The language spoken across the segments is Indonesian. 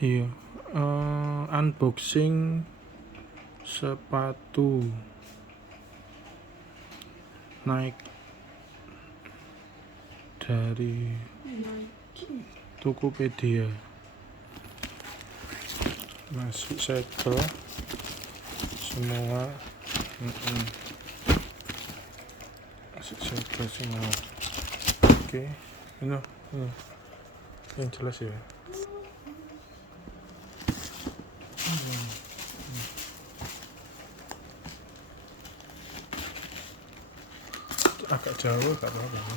Iya, unboxing sepatu Nike dari Tokopedia. Masuk segel semua. Masuk segel semua. Oke, ini yang jelas ya. Agak jauh, agak apa-apa.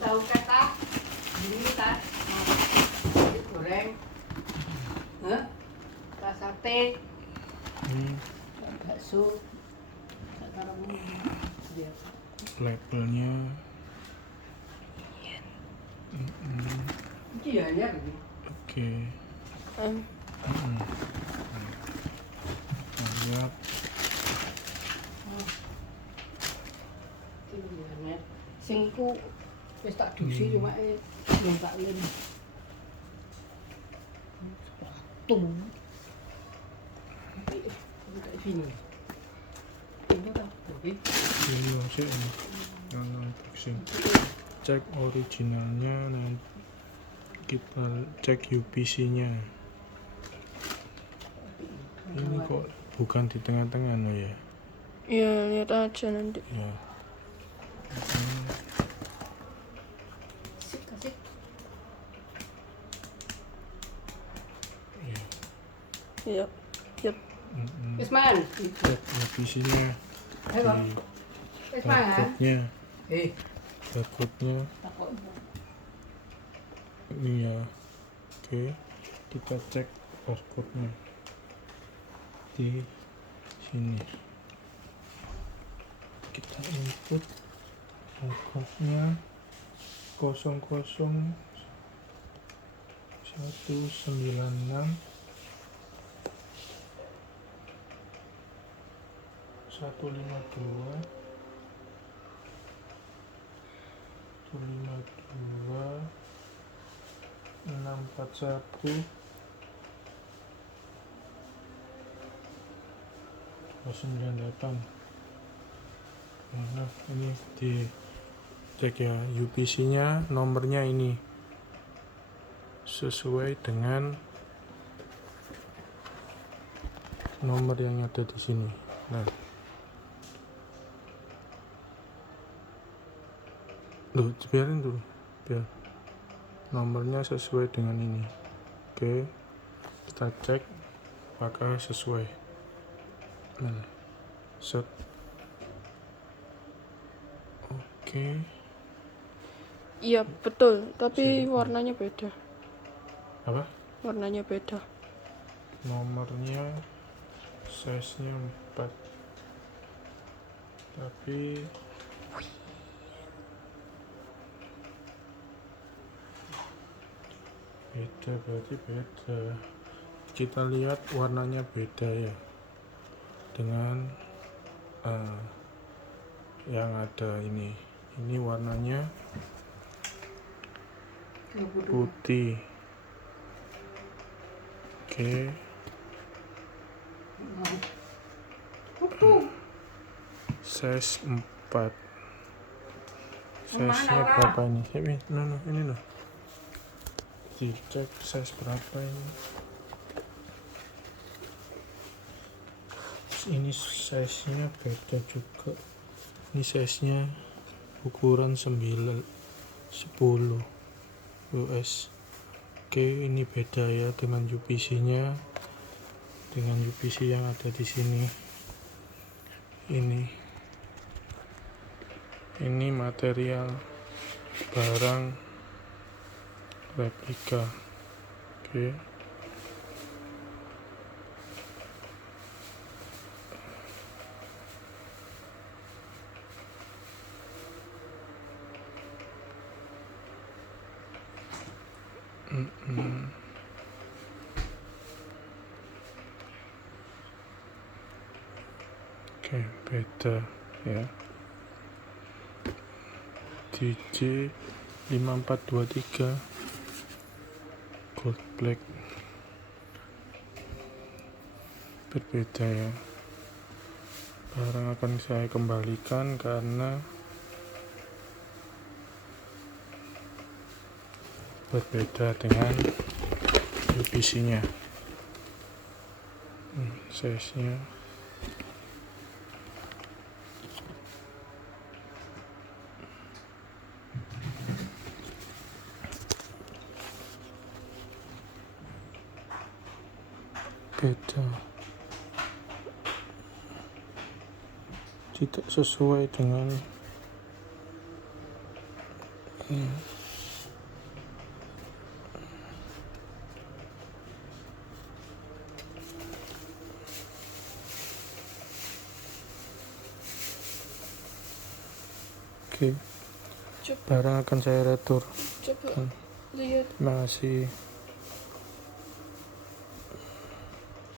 Tahu kata ini tak goreng, sate, bakso, labelnya iya oke. Lihat singku wis tak dusi cuma belum tak lem tung tak sini itu tak oke ini masih yang unboxing. Cek originalnya, nanti kita cek UPC nya. Ini kok bukan di tengah-tengah no ya? Iya, lihat aja nanti. Ya. kasih Iya. Yap. wis man Cek UPC nya di wis man barcode-nya. Barcode-nya ini ya. Oke, kita cek barcode-nya di sini. Kita input barcode-nya 00196 152 641 298. Nah, ini di cek ya, UPC nya nomornya ini sesuai dengan nomor yang ada di sini. Nah, biarin dulu, biar nomornya sesuai dengan ini. Oke, kita cek apakah sesuai. Nah, set. Oke. Iya, betul, tapi Siap. warnanya beda. Apa? Warnanya beda. Nomornya size nya 4, tapi beda, berarti beda. Kita lihat warnanya beda ya dengan yang ada ini warnanya putih. Oke. Size 4. Size nya berapa ini? Ini loh. Dicek size berapa ini. Ini size nya beda juga. Ini size nya ukuran 10 US. Oke, ini beda ya dengan UPC nya, dengan UPC yang ada di sini. Ini material barang replika. Oke. Oke, beda ya. DJ 5423 gold black. Berbeda ya. Barang akan saya kembalikan karena berbeda dengan UPC-nya. Size-nya beda, tidak sesuai dengan Oke, Coba, barang akan saya retur. coba lihat. Terima kasih.